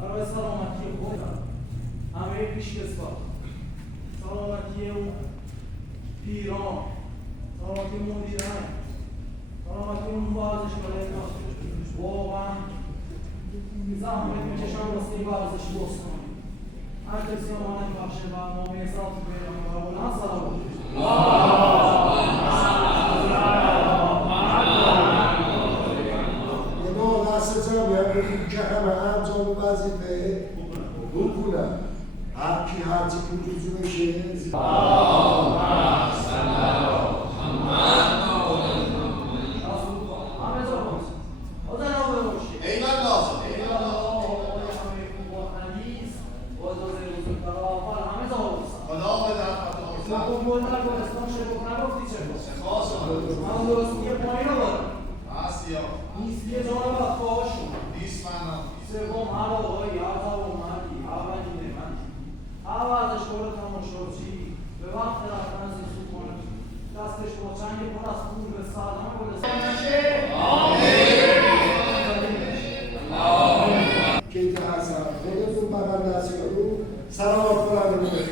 برای سلامتی خود همه پیشکسوت، سلامتی اون پیران، سلامتی مدیران، سلامتی اون ورزشکاران، واقعا زحمت میکشن واسه این ورزش باز کنیم. هر کسی امانت بخشه و امامی سلامت بیرون و بلند سلامت. که همه انجام وظیفه بکنن هرچی پوزی بشه سوم هر آقای هر اومدی هر نعمتی هر ورزشکار تماشاچی به وقت رفتن زیزو کنه دستش با چنگ پر از پول به سلام برسه. آمین. که حسن خودتون بغل دست رو سلامت کنم بگید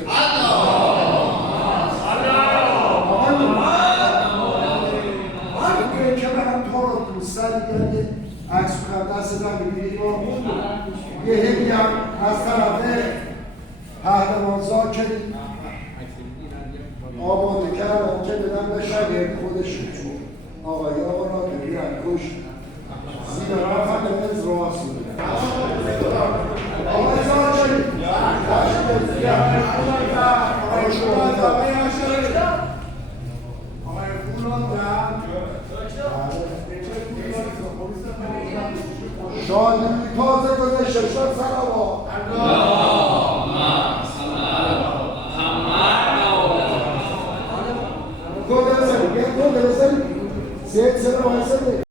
که من تو رو سری عکس کنم دست بگیرید یه همی هم از طرف پهلوان زاکری آماده کردم که بدم به شاگرد خودشون آقای آقا را بگیرن کش زیر رفت از راست آقای زاکری شادی تازه گذشته شد سلام گل بزنید سه سه